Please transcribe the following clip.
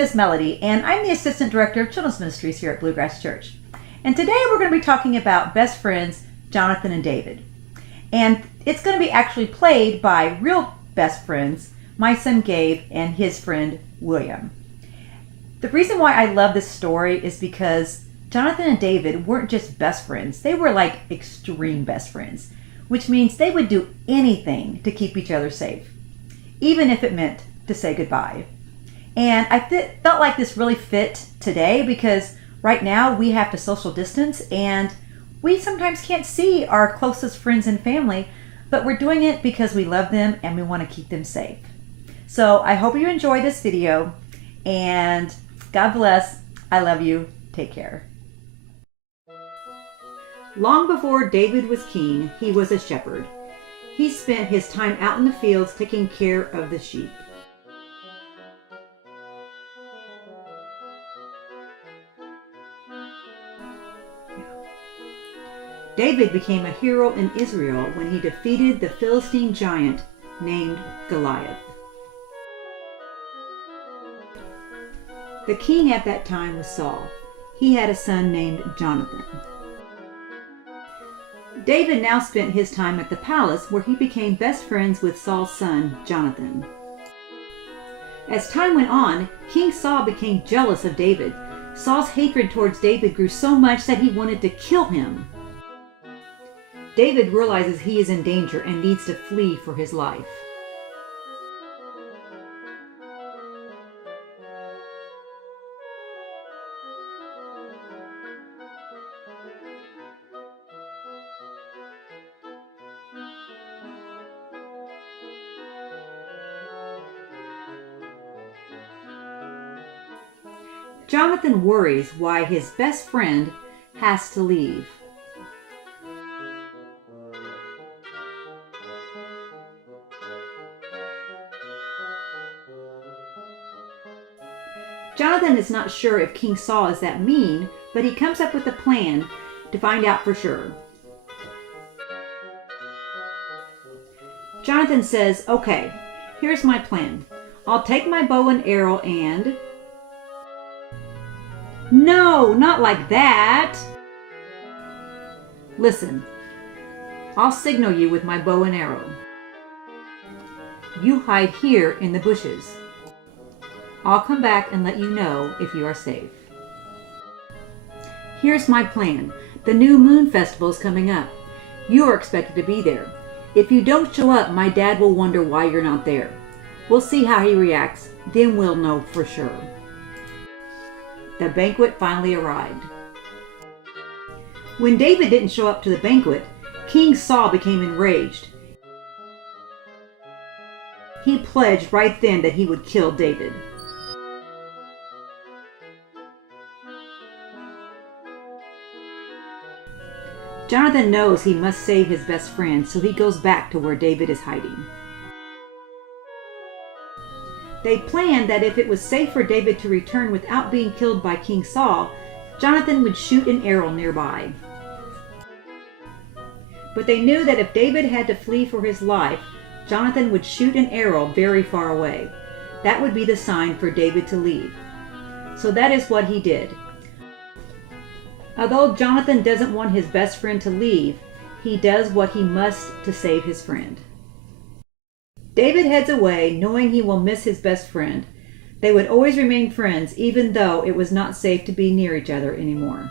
name is Melody, and I'm the Assistant Director of Children's Ministries here at Bluegrass Church. And today we're going to be talking about best friends, Jonathan and David. And it's going to be actually played by real best friends, my son Gabe and his friend William. The reason why I love this story is because Jonathan and David weren't just best friends, they were like extreme best friends, which means they would do anything to keep each other safe, even if it meant to say goodbye. And I felt like this really fit today because right now we have to social distance and we sometimes can't see our closest friends and family, but we're doing it because we love them and we want to keep them safe. So I hope you enjoy this video, and God bless. I love you. Take care. Long before David was king, he was a shepherd. He spent his time out in the fields taking care of the sheep. David became a hero in Israel when he defeated the Philistine giant named Goliath. The king at that time was Saul. He had a son named Johnathon. David now spent his time at the palace where he became best friends with Saul's son, Johnathon. As time went on, King Saul became jealous of David. Saul's hatred towards David grew so much that he wanted to kill him. David realizes he is in danger and needs to flee for his life. Jonathan worries why his best friend has to leave. Jonathan is not sure if King Saul is that mean, but he comes up with a plan to find out for sure. Jonathan says, "Okay, here's my plan. I'll take my bow and arrow and..." "No, not like that!" "Listen, I'll signal you with my bow and arrow. You hide here in the bushes. I'll come back and let you know if you are safe. Here's my plan. The new moon festival is coming up. You are expected to be there. If you don't show up, my dad will wonder why you're not there. We'll see how he reacts, then we'll know for sure." The banquet finally arrived. When David didn't show up to the banquet, King Saul became enraged. He pledged right then that he would kill David. Jonathan knows he must save his best friend, so he goes back to where David is hiding. They planned that if it was safe for David to return without being killed by King Saul, Jonathan would shoot an arrow nearby. But they knew that if David had to flee for his life, Jonathan would shoot an arrow very far away. That would be the sign for David to leave. So that is what he did. Although Jonathan doesn't want his best friend to leave, he does what he must to save his friend. David heads away knowing he will miss his best friend. They would always remain friends even though it was not safe to be near each other anymore.